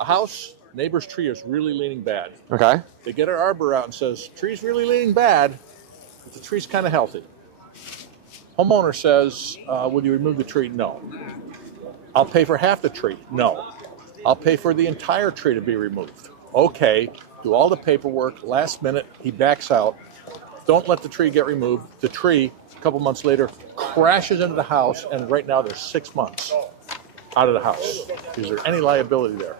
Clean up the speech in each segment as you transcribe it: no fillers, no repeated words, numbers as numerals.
A house, neighbor's tree is really leaning bad. Okay. They get an arbor out and says, tree's really leaning bad, but the tree's kind of healthy. Homeowner says, will you remove the tree? No. I'll pay for half the tree. No. I'll pay for the entire tree to be removed. Okay, do all the paperwork. Last minute, he backs out. Don't let the tree get removed. The tree, a couple months later, crashes into the house, and right now there's 6 months out of the house. Is there any liability there?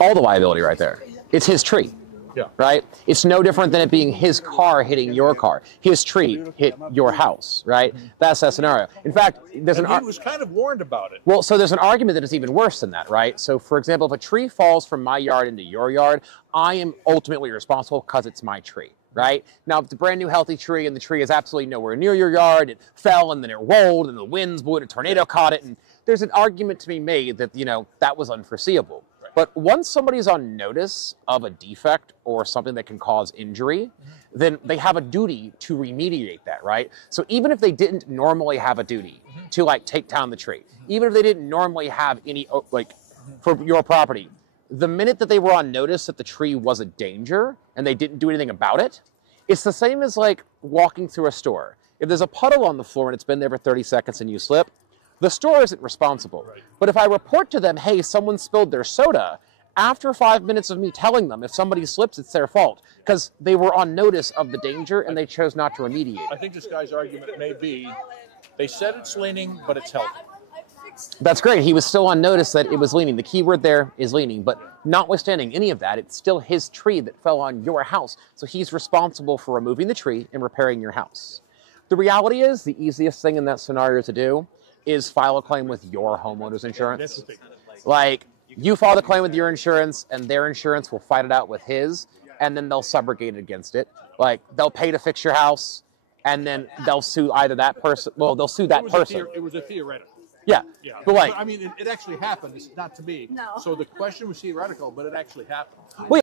All the liability right there. It's his tree. Yeah. Right? It's no different than it being his car hitting your car. His tree hit your house, right? That's that scenario. In fact, there's he was kind of warned about it. Well, so there's an argument that is even worse than that, right? So, for example, if a tree falls from my yard into your yard, I am ultimately responsible because it's my tree, right? Now, if it's a brand new healthy tree and the tree is absolutely nowhere near your yard, it fell and then it rolled and the winds blew it, a tornado caught it, and there's an argument to be made that, that was unforeseeable. But once somebody's on notice of a defect or something that can cause injury, then they have a duty to remediate that, right? So even if they didn't normally have a duty to take down the tree, even if they didn't normally have any, for your property, the minute that they were on notice that the tree was a danger and they didn't do anything about it, it's the same as walking through a store. If there's a puddle on the floor and it's been there for 30 seconds and you slip, the store isn't responsible. Right. But if I report to them, hey, someone spilled their soda, after 5 minutes of me telling them if somebody slips, it's their fault because they were on notice of the danger and they chose not to remediate. I think this guy's argument may be, they said it's leaning, but it's healthy. That's great. He was still on notice that it was leaning. The key word there is leaning, but notwithstanding any of that, it's still his tree that fell on your house. So he's responsible for removing the tree and repairing your house. The reality is the easiest thing in that scenario to do is file a claim with your homeowner's insurance. You file the claim with your insurance and their insurance will fight it out with his, and then they'll subrogate it against it. They'll pay to fix your house and then they'll sue either that person, they'll sue that person. It was a theoretical. Yeah. But I mean, it actually happened. It's not to me. No. So the question was theoretical, but it actually happened. Well,